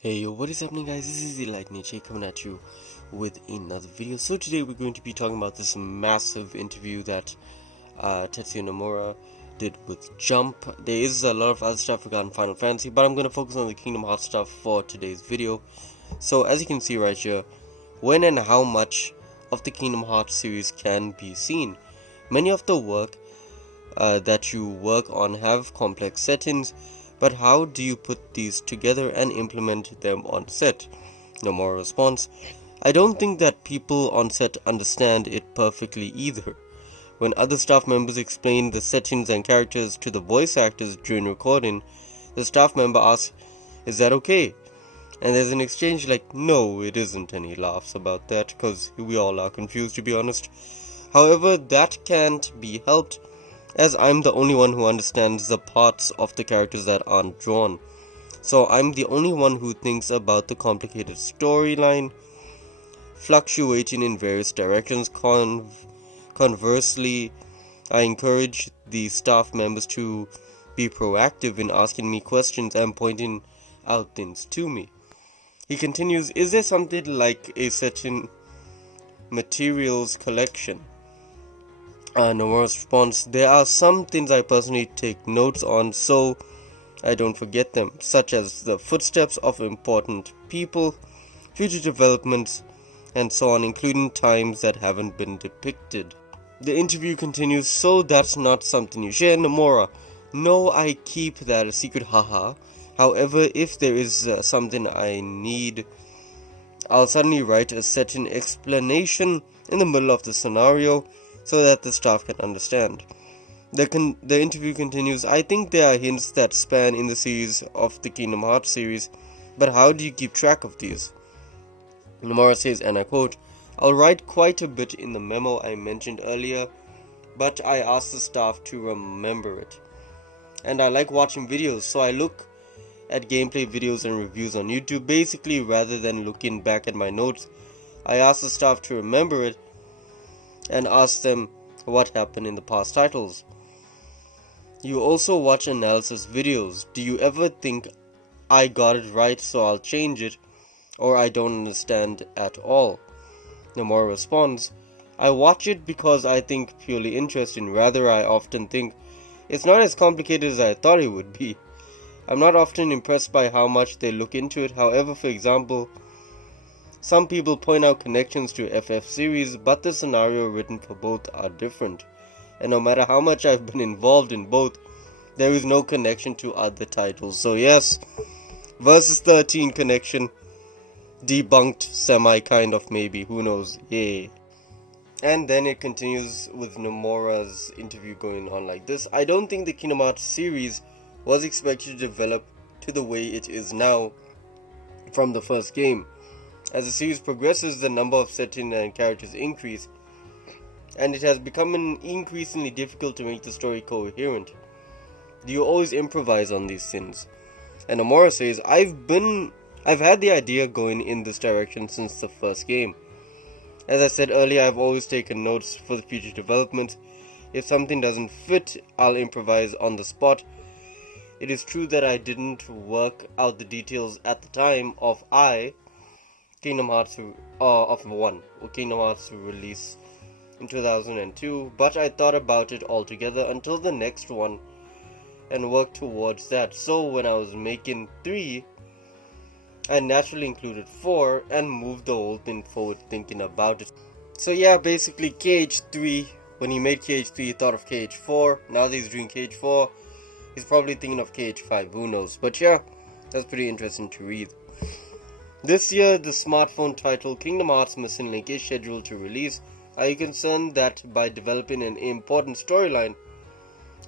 Hey yo, what is happening guys? This is the Lightning J coming at you with another video. So today we're going to be talking about this massive interview that Tetsuya Nomura did with Jump. There is a lot of other stuff regarding Final Fantasy, but I'm going to focus on the Kingdom Hearts stuff for today's video. So as you can see right here, when and how much of the Kingdom Hearts series can be seen. Many of the work that you work on have complex settings, but how do you put these together and implement them on set? Nomura response: I don't think that people on set understand it perfectly either. When other staff members explain the settings and characters to the voice actors during recording, the staff member asks, is that okay? And there's an exchange like, no, it isn't, and he laughs about that because we all are confused, to be honest. However, that can't be helped, as I'm the only one who understands the parts of the characters that aren't drawn. So I'm the only one who thinks about the complicated storyline fluctuating in various directions. Conversely, I encourage the staff members to be proactive in asking me questions and pointing out things to me. He continues, is there something like a certain materials collection? Nomura's response: there are some things I personally take notes on so I don't forget them, such as the footsteps of important people, future developments, and so on, including times that haven't been depicted. The interview continues, so that's not something you share, Nomura? No, I keep that a secret, haha. However, if there is something I need, I'll suddenly write a certain explanation in the middle of the scenario so that the staff can understand. The interview continues, I think there are hints that span in the series of the Kingdom Hearts series, but how do you keep track of these? Nomura says, and I quote, I'll write quite a bit in the memo I mentioned earlier, but I ask the staff to remember it. And I like watching videos, so I look at gameplay videos and reviews on YouTube. Basically, rather than looking back at my notes, I ask the staff to remember it and ask them what happened in the past titles. You also watch analysis videos. Do you ever think I got it right so I'll change it, or I don't understand at all? Nomura responds, I watch it because I think purely interesting. Rather, I often think it's not as complicated as I thought it would be. I'm not often impressed by how much they look into it. However, for example, some people point out connections to FF series, but the scenario written for both are different. And no matter how much I've been involved in both, there is no connection to other titles. So yes, Versus 13 connection debunked, semi kind of, maybe, who knows, yay. And then it continues with Nomura's interview going on like this. I don't think the Kingdom Hearts series was expected to develop to the way it is now from the first game. As the series progresses, the number of settings and characters increase, and it has become increasingly difficult to make the story coherent. Do you always improvise on these things? And Nomura says, I've had the idea going in this direction since the first game. As I said earlier, I've always taken notes for the future development. If something doesn't fit, I'll improvise on the spot. It is true that I didn't work out the details at the time of Kingdom Hearts of 1 or Kingdom Hearts release in 2002, but I thought about it all together until the next one and worked towards that. So when I was making 3, I naturally included 4 and moved the whole thing forward thinking about it. So yeah, basically KH3, when he made KH3 he thought of KH4, now that he's doing KH4 he's probably thinking of KH5, who knows. But yeah, that's pretty interesting to read. This year, the smartphone title Kingdom Hearts Missing Link is scheduled to release. Are you concerned that by developing an important storyline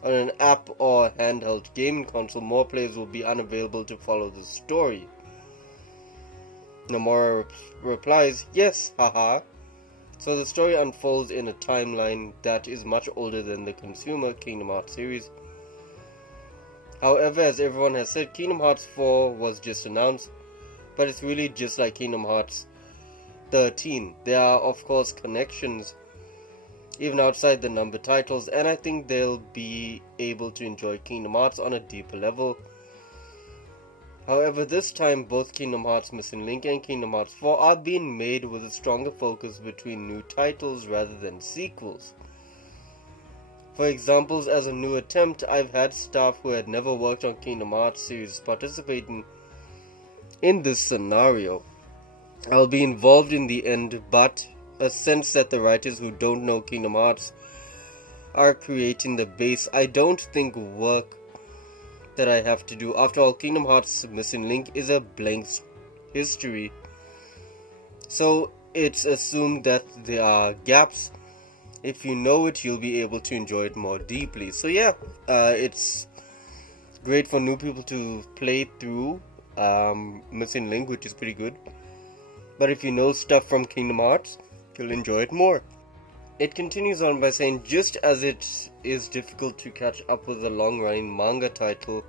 on an app or handheld gaming console, more players will be unavailable to follow the story? Nomura replies, yes, haha. So the story unfolds in a timeline that is much older than the consumer Kingdom Hearts series. However, as everyone has said, Kingdom Hearts 4 was just announced, but it's really just like Kingdom Hearts 13. There are of course connections even outside the number titles, and I think they'll be able to enjoy Kingdom Hearts on a deeper level. However, this time both Kingdom Hearts Missing Link and Kingdom Hearts 4 are being made with a stronger focus between new titles rather than sequels. For examples, as a new attempt, I've had staff who had never worked on Kingdom Hearts series participating in this scenario. I'll be involved in the end, but a sense that the writers who don't know Kingdom Hearts are creating the base I don't think work that I have to do. After all, Kingdom Hearts Missing Link is a blank history, so it's assumed that there are gaps. If you know it, you'll be able to enjoy it more deeply. So yeah, it's great for new people to play through Missing Link, which is pretty good. But if you know stuff from Kingdom Hearts, you'll enjoy it more. It continues on by saying, just as it is difficult to catch up with the long-running manga title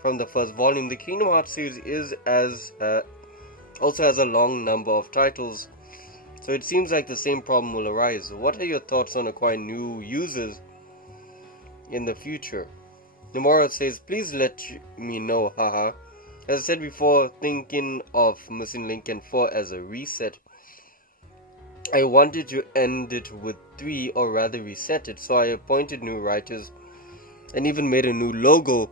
from the first volume, the Kingdom Hearts series also has a long number of titles, so it seems like the same problem will arise. What are your thoughts on acquiring new users in the future? Nomura says, please let me know, haha. As I said before, thinking of Missing Link and 4 as a reset. I wanted to end it with 3, or rather reset it, so I appointed new writers and even made a new logo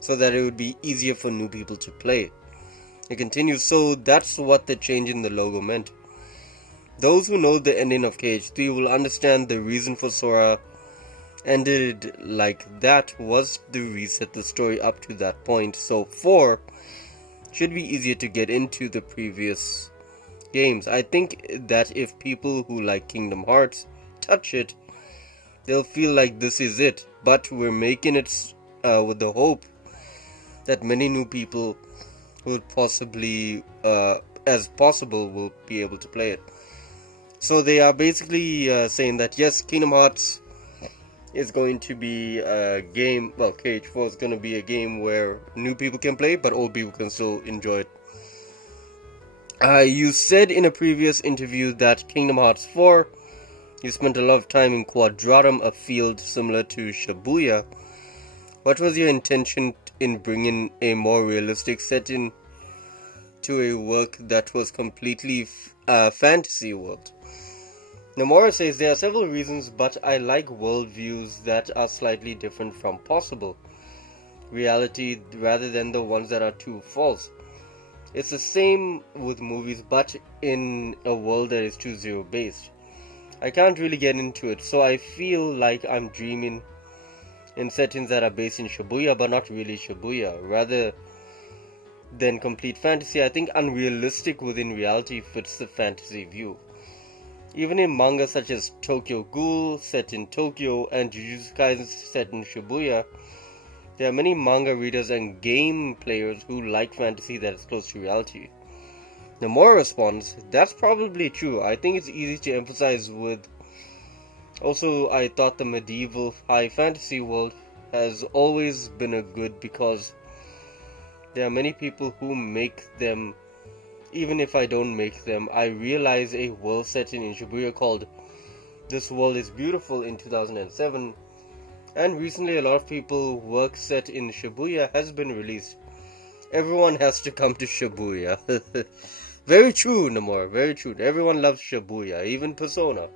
so that it would be easier for new people to play. It continues, so that's what the change in the logo meant. Those who know the ending of KH3 will understand the reason for Sora ended like that was to reset the story up to that point, so 4 should be easier to get into the previous games. I think that if people who like Kingdom Hearts touch it, they'll feel like this is it, but we're making it with the hope that many new people would possibly, as possible, will be able to play it. So they are basically saying that yes, Kingdom Hearts is going to be a game, well, KH4 is going to be a game where new people can play, but old people can still enjoy it. You said in a previous interview that Kingdom Hearts 4, you spent a lot of time in Quadratum, a field similar to Shibuya. What was your intention in bringing a more realistic setting to a work that was completely fantasy world? Nomura says there are several reasons, but I like worldviews that are slightly different from possible reality rather than the ones that are too false. It's the same with movies, but in a world that is too zero based. I can't really get into it, so I feel like I'm dreaming in settings that are based in Shibuya, but not really Shibuya. Rather than complete fantasy, I think unrealistic within reality fits the fantasy view. Even in manga such as Tokyo Ghoul, set in Tokyo, and Jujutsu Kaisen set in Shibuya, there are many manga readers and game players who like fantasy that is close to reality. Nomura responds, that's probably true. I think it's easy to emphasize with. Also, I thought the medieval high fantasy world has always been a good because there are many people who make them. Even if I don't make them, I realize a world setting in Shibuya called This World is Beautiful in 2007, and recently a lot of people work set in Shibuya has been released. Everyone has to come to Shibuya. Very true, Nomura, very true. Everyone loves Shibuya, even Persona.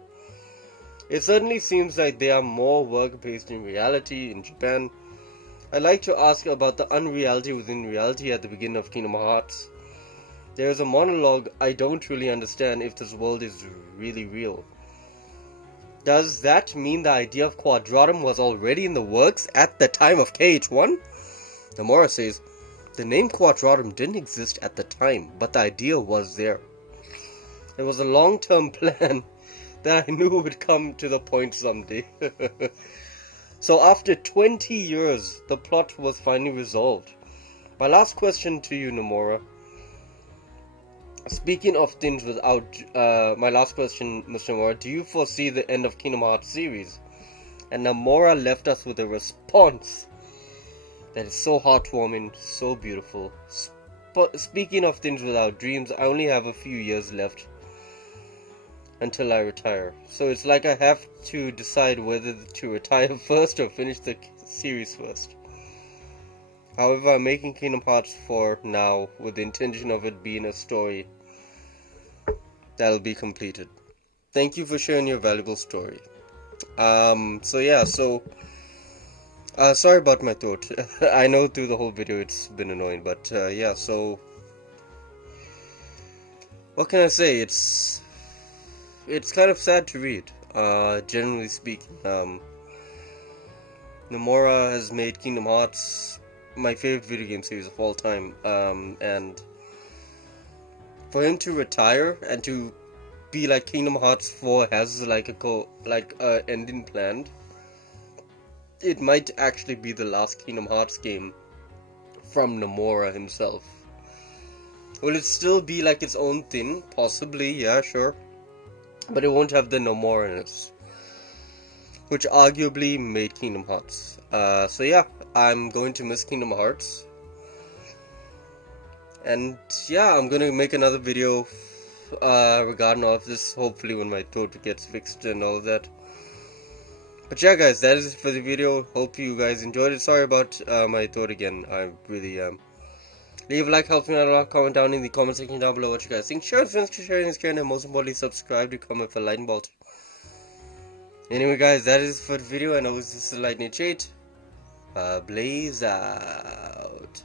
It certainly seems like there are more work based in reality in Japan. I'd like to ask about the unreality within reality at the beginning of Kingdom Hearts. There is a monologue, I don't really understand if this world is really real. Does that mean the idea of Quadratum was already in the works at the time of KH1? Nomura says, the name Quadratum didn't exist at the time, but the idea was there. It was a long-term plan that I knew would come to the point someday. So after 20 years, the plot was finally resolved. My last question to you, Nomura. Speaking of things without, my last question, Mr. Nomura, do you foresee the end of Kingdom Hearts series? And Nomura left us with a response that is so heartwarming, so beautiful. Speaking of things without dreams, I only have a few years left until I retire. So it's like I have to decide whether to retire first or finish the series first. However, I'm making Kingdom Hearts 4 now with the intention of it being a story that'll be completed. Thank you for sharing your valuable story. Sorry about my throat. I know through the whole video it's been annoying, but yeah, so what can I say? It's kind of sad to read. Generally speaking, Nomura has made Kingdom Hearts my favorite video game series of all time. And for him to retire and to be like Kingdom Hearts 4 has like a ending planned, it might actually be the last Kingdom Hearts game from Nomura himself. Will it still be like its own thing? Possibly, yeah, sure. But it won't have the Nomura-ness, which arguably made Kingdom Hearts. So yeah, I'm going to miss Kingdom Hearts. And yeah, I'm gonna make another video regarding all of this, hopefully when my throat gets fixed and all of that. But yeah guys, that is it for the video. Hope you guys enjoyed it. Sorry about my throat again. I really leave a like, helps me out a lot. Comment down in the comment section down below what you guys think. Share with friends, sharing this channel, and most importantly subscribe to comment for lightning bolt. Anyway guys, that is it for the video, and I was this is Lightning 8. Blaze out.